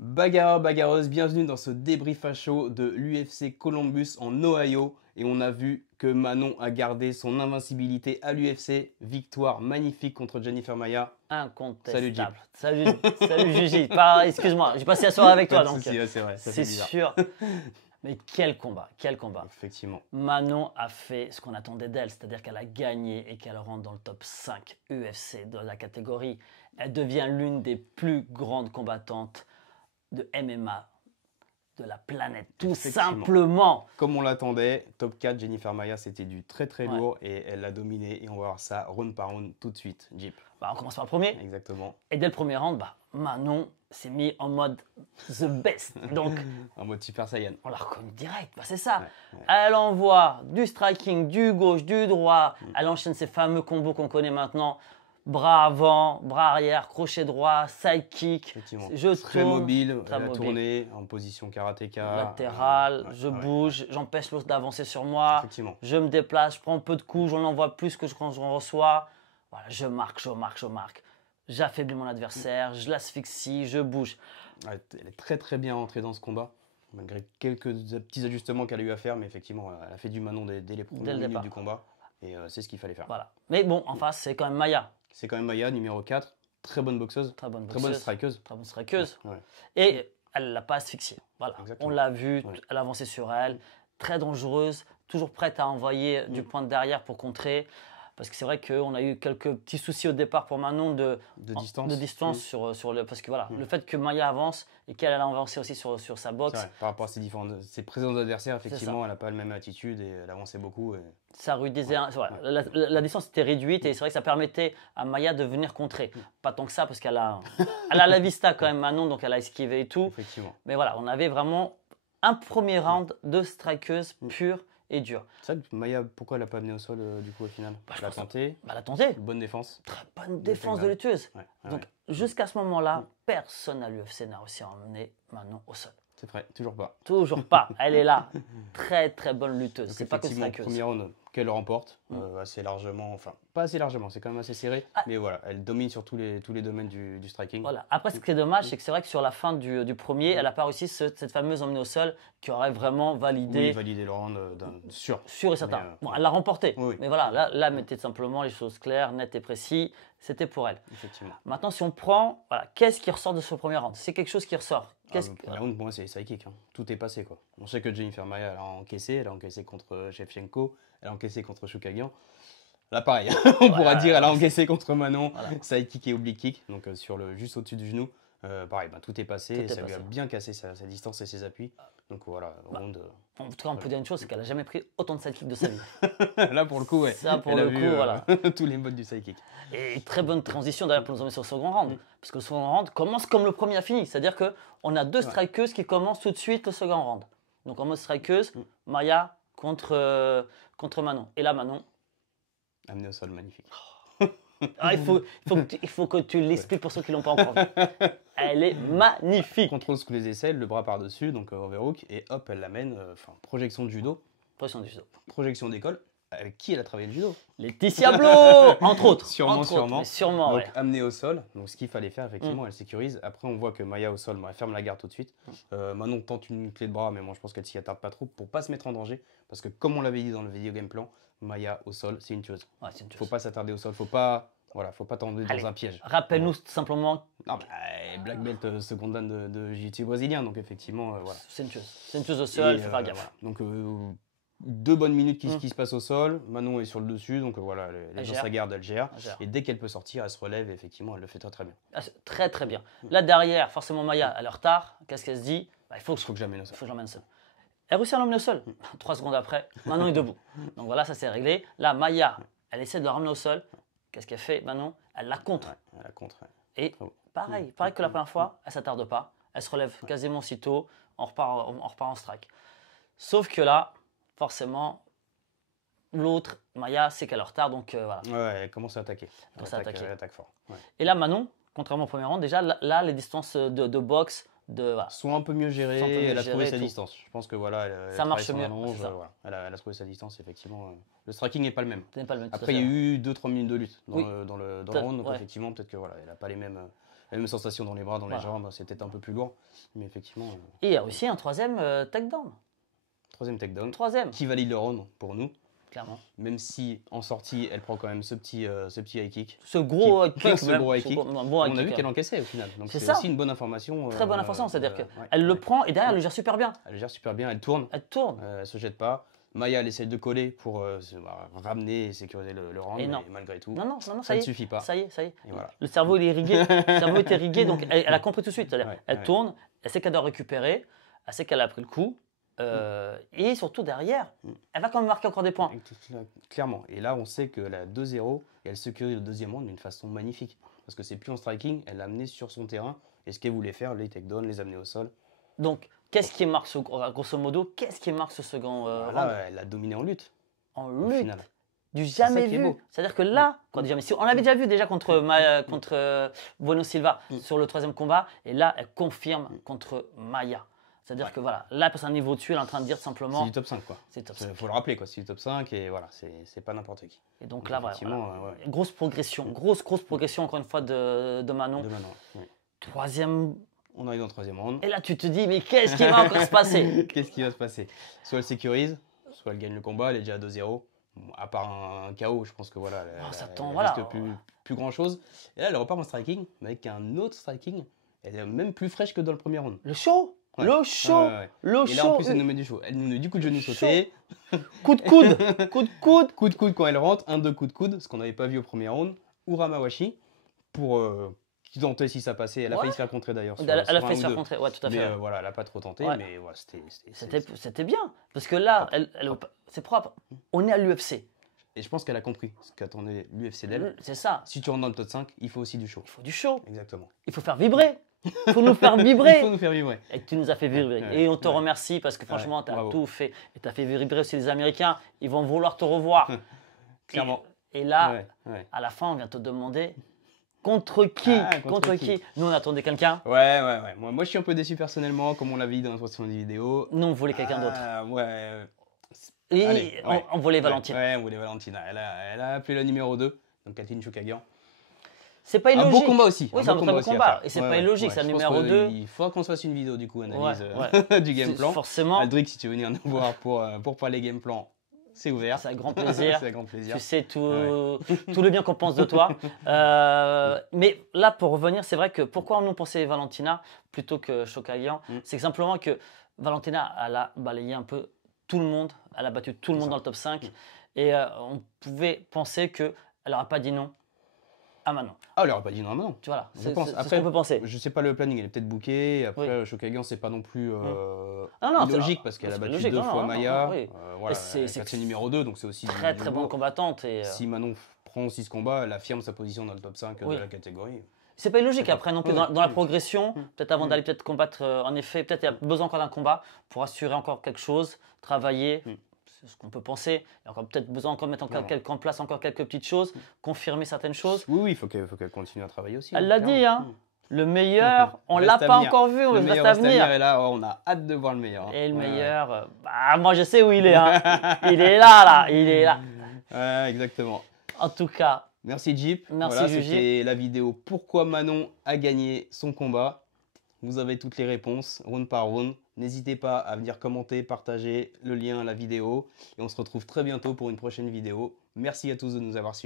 Bagarreur, bagarreuse, bienvenue dans ce débrief à chaud de l'UFC Columbus en Ohio. Et on a vu que Manon a gardé son invincibilité à l'UFC. Victoire magnifique contre Jennifer Maia. Incontestable. Salut Jeep. Salut Gigi. Excuse-moi, j'ai passé la soirée avec toi, Pas de donc souci, ouais, c'est vrai, ça c'est fait bizarre. sûr. Mais quel combat. Effectivement. Manon a fait ce qu'on attendait d'elle, c'est-à-dire qu'elle a gagné et qu'elle rentre dans le top 5 UFC de la catégorie. Elle devient l'une des plus grandes combattantes de MMA de la planète, tout Effectivement. simplement. Comme on l'attendait, top 4, Jennifer Maia, c'était du très très Ouais. lourd et elle l'a dominé. Et on va voir ça round par round tout de suite. Jeep. On commence par le premier. Exactement. Et dès le premier round, Manon s'est mis en mode the best. Donc, En mode Super Saiyan. on l'a reconnu direct, c'est ça. Ouais. Elle envoie du striking, du gauche, du droit. Elle enchaîne ces fameux combos qu'on connaît maintenant. Bras avant, bras arrière, crochet droit, side kick. Effectivement. Je Très tourne, mobile, très elle a mobile. tourné en position karatéka. Latéral, Ouais, je ouais. bouge, j'empêche l'autre d'avancer sur moi. Effectivement. Je me déplace, je prends peu de coups, j'en envoie plus que quand j'en reçois. Voilà, je marque. J'affaiblis mon adversaire, je l'asphyxie, je bouge. Ouais, elle est très très bien entrée dans ce combat, malgré quelques petits ajustements qu'elle a eu à faire, mais effectivement, elle a fait du Manon dès les premières le minutes départ. du combat, et c'est ce qu'il fallait faire. Voilà. Mais bon, en face, c'est quand même Maia. C'est quand même Maia, numéro 4, très bonne boxeuse, Très bonne très bonne boxeuse, strikeuse. très bonne strikeuse. Ouais. Et elle ne l'a pas asphyxiée. Voilà. Exactement. On l'a vu, Ouais. elle a avancé sur elle. Très dangereuse, toujours prête à envoyer du point de derrière pour contrer. Parce que c'est vrai qu'on a eu quelques petits soucis au départ pour Manon de distance sur le. Parce que voilà, le fait que Maia avance et qu'elle a avancé aussi sur sa C'est boxe, vrai, par rapport à ses précédents adversaires, effectivement, elle n'a pas la même attitude et elle avançait beaucoup. ça rudisait. Voilà, la distance était réduite et c'est vrai que ça permettait à Maia de venir contrer. Pas tant que ça parce elle a la vista quand même, Manon, donc elle a esquivé et tout. Effectivement. Mais voilà, on avait vraiment un premier round de strikeuse pure et dure. C'est vrai que Maia, pourquoi elle n'a pas amené au sol du coup au final? Je Elle a pense tenté, Elle a tenté. bonne défense. Très bonne défense de lutteuse. Ouais, Donc ouais. jusqu'à ce moment-là, personne à l'UFC n'a réussi à emmener Manon au sol. C'est vrai, toujours pas. Toujours pas. Elle est là. Très très bonne lutteuse. Donc C'est pas que effectivement, strikeuse. premier round qu'elle remporte assez largement, enfin pas assez largement, c'est quand même assez serré, mais voilà, elle domine sur tous les domaines du striking. Voilà. Après, ce qui est dommage, c'est que c'est vrai que sur la fin du premier, elle n'a pas réussi cette fameuse emmenée au sol qui aurait vraiment validé. Oui, valider le round sûr. Sûr et certain. Mais, Elle l'a remporté. oui. Mais voilà, là, mettez simplement les choses claires, nettes et précises. C'était pour elle. Effectivement. Maintenant, si on prend, voilà, qu'est-ce qui ressort de ce premier round? C'est quelque chose qui ressort. Le premier round, pour moi, c'est les side kicks. Tout est passé, quoi. On sait que Jennifer Maia, elle a encaissé contre Shevchenko, elle a encaissé contre Choukagian. Là, pareil, on pourra dire, elle a encaissé contre Manon, side kick et oblique kick, donc juste au-dessus du genou. Pareil, tout est passé, et ça lui a bien cassé sa distance et ses appuis. Donc voilà, round. En tout cas, on peut dire une chose, c'est qu'elle n'a jamais pris autant de sidekick de sa vie. Là, pour le coup, ouais. Ça, pour elle le a coup, vu, voilà. tous les modes du sidekick. Et très bonne transition d'ailleurs pour nous emmener sur le second round. Parce que le second round commence comme le premier a fini. C'est-à-dire qu'on a deux strikeuses qui commencent tout de suite le second round. Donc en mode strikeuse, Maia contre Manon. Et là, Manon. Amené au sol, magnifique. Il faut que tu l'expliques pour ceux qui ne l'ont pas encore vu. Elle est magnifique. Contrôle sous les aisselles, le bras par-dessus, donc overhook, et hop, elle l'amène, projection de judo. Position du judo. Projection d'école. Avec qui elle a travaillé le judo? Laetitia Blo, entre autres. Sûrement. Mais sûrement, donc ouais. amenée au sol, donc ce qu'il fallait faire, effectivement, elle sécurise. Après, on voit que Maia au sol, elle ferme la garde tout de suite. Manon tente une clé de bras, mais moi je pense qu'elle s'y attarde pas trop pour pas se mettre en danger. Parce que comme on l'avait dit dans le vidéo game plan, Maia au sol, c'est une tueuse. Ouais, c'est une tueuse. Faut pas s'attarder au sol, faut pas tomber dans un piège. Rappelle-nous simplement. Non, black belt seconde dan de jiu-jitsu brésilien, donc effectivement, voilà. C'est une tueuse. C'est une tueuse au sol, il faut faire gaffe. Voilà. Donc 2 bonnes minutes qui se passent au sol. Manon est sur le dessus, donc voilà, elle est dans sa garde, elle gère. gère. Et dès qu'elle peut sortir, elle se relève et effectivement, elle le fait très très bien. Très très bien. Là derrière, forcément Maia, elle est en retard. Qu'est-ce qu'elle se dit? Il faut que j'amène au sol. faut que j'emmène seul. Elle réussit à l'emmener au sol. 3 secondes après, Manon est debout. Donc voilà, ça c'est réglé. Là, Maia, elle essaie de le ramener au sol. Qu'est-ce qu'elle fait, Manon? Elle la contre. Ouais, elle la contre. Ouais. Et pareil que la première fois, elle s'attarde pas. Elle se relève quasiment aussitôt. On repart en strike. Sauf que là, forcément, l'autre, Maia, sait qu'elle est en retard, donc voilà. Ouais, elle commence à attaquer. Elle attaque fort. Ouais. Et là, Manon, contrairement au premier round, déjà, là, les distances de boxe, voilà. sont un peu mieux gérées, elle a trouvé sa distance. Je pense que voilà, ça marche mieux. Voilà. Elle a trouvé sa distance, effectivement. Le striking n'est pas le même. Pas le même. Après, il y a eu 2-3 minutes de lutte dans le round, donc ouais. effectivement, peut-être que voilà, elle n'a pas les mêmes La même sensation dans les bras, dans les jambes, c'est peut-être un peu plus lourd. Mais effectivement. Et il y a aussi un troisième takedown. Troisième takedown. Troisième. Qui valide le round pour nous. Clairement. Même si en sortie, elle prend quand même ce petit high kick. Ce gros high kick. Ce gros high kick. On a vu qu'elle encaissait au final. Donc c'est aussi une bonne information. Très bonne information, c'est-à-dire qu'elle le prend et derrière elle le gère super bien. Elle le gère super bien, elle tourne. Elle tourne. Elle se jette pas. Maya, elle essaie de coller pour ramener et sécuriser le round, mais malgré tout, ça ne suffit pas. Ça y est. Et voilà. Le cerveau, il est irrigué. Le cerveau était irrigué, donc elle a compris tout de suite. Elle tourne, elle sait qu'elle doit récupérer, elle sait qu'elle a pris le coup. Et surtout derrière, elle va quand même marquer encore des points. Clairement. Et là, on sait qu'elle a 2-0 et elle sécurise le deuxième round d'une façon magnifique. Parce que c'est plus en striking, elle l'a amené sur son terrain. Et ce qu'elle voulait faire, les takedowns, les amener au sol. Donc, qu'est-ce qui marque, grosso modo, qu'est-ce qui marque ce second round? Elle a dominé en lutte. En lutte du jamais vu. C'est-à-dire que là, on l'avait déjà vu déjà contre Bueno Silva sur le troisième combat. Et là, elle confirme contre Maya. C'est-à-dire que voilà, là, elle passe un niveau au-dessus, elle est en train de dire simplement. C'est du top 5, quoi. C'est top 5. Il faut le rappeler, quoi. C'est du top 5 et voilà, c'est pas n'importe qui. Et donc là, voilà. Grosse progression, grosse progression, encore une fois, de Manon. Troisième. On arrive dans le troisième round. Et là, tu te dis, mais qu'est-ce qui va encore se passer? Qu'est-ce qui va se passer? Soit elle sécurise, soit elle gagne le combat, elle est déjà à 2-0. À part un KO, je pense que voilà, elle reste plus grand-chose. Et là, elle repart en striking, mais avec un autre striking. Elle est même plus fraîche que dans le premier round. Le show Le show Le show. Et là, en plus, elle nous met du show. Elle nous met du coup de genou sauté. Coup de coude. Coup de coude. Coup de coude quand elle rentre. 1-2 coups de coude, ce qu'on n'avait pas vu au premier round. Uramawashi pour tenter si ça passait. Elle a failli se faire contrer d'ailleurs. Elle a failli se faire contrer, ouais, tout à fait. Mais voilà, elle n'a pas trop tenté. Mais voilà, c'était bien. Parce que là, c'est propre. On est à l'UFC. Et je pense qu'elle a compris ce qu'attendait l'UFC d'elle. C'est ça. Si tu rentres dans le top 5, il faut aussi du show. Il faut du show. Exactement. Il faut faire vibrer. Il faut nous faire vibrer. Il faut nous faire vibrer. Et tu nous as fait vibrer. Et on te remercie parce que franchement, tu as tout fait. Et tu as fait vibrer aussi les Américains. Ils vont vouloir te revoir. Clairement. Et là, à la fin, on vient te demander contre qui contre qui. Nous, on attendait quelqu'un. Ouais. Moi, je suis un peu déçu personnellement, comme on l'avait dit dans l'introduction des vidéos. Nous, on voulait quelqu'un d'autre. Ouais. Et on voulait Valentina. Ouais, on voulait Valentina. Elle a appelé la numéro 2, donc Kathleen Chookagian. C'est pas illogique. Un beau combat aussi. Oui, c'est un très beau combat. Et c'est pas illogique, c'est la numéro 2. Il faudra qu'on se fasse une vidéo du coup, analyse du game plan. Forcément. Aldric, si tu veux venir nous voir pour parler game plan, c'est ouvert. C'est un grand plaisir. C'est un grand plaisir. Tu sais tout le bien qu'on pense de toi. Mais là, pour revenir, c'est vrai que pourquoi nous pensait Valentina plutôt que Chookagian, c'est simplement que Valentina, elle a balayé un peu tout le monde. Elle a battu tout le monde dans le top 5. Et on pouvait penser qu'elle n'aurait pas dit non à Manon. Ah, elle n'aurait pas dit non à Manon. Tu vois, c'est ce qu'on peut penser. Je ne sais pas le planning, elle est peut-être bookée. Après, Chookagian, c'est pas non plus illogique parce qu'elle a battu 2 fois Maya. Voilà, c'est numéro 2, donc c'est aussi très bonne combattante. Si Manon prend aussi ce combat, elle affirme sa position dans le top 5 de la catégorie. C'est pas illogique après non plus dans la progression, peut-être avant d'aller peut-être combattre, en effet, peut-être il y a besoin encore d'un combat pour assurer encore quelque chose, travailler. C'est ce qu'on peut penser. Il y a encore peut-être besoin de mettre en place encore quelques petites choses, confirmer certaines choses. Oui, il faut qu'elle continue à travailler aussi. Elle l'a dit, hein. Le meilleur, on l'a pas encore vu, on reste à venir. Et là, on a hâte de voir le meilleur. Et le meilleur, moi je sais où il est. Hein. Il est là, il est là. Ouais, exactement. En tout cas. Merci Jeep. Merci Juji. C'était la vidéo pourquoi Manon a gagné son combat. Vous avez toutes les réponses, round par round. N'hésitez pas à venir commenter, partager le lien à la vidéo. Et on se retrouve très bientôt pour une prochaine vidéo. Merci à tous de nous avoir suivis.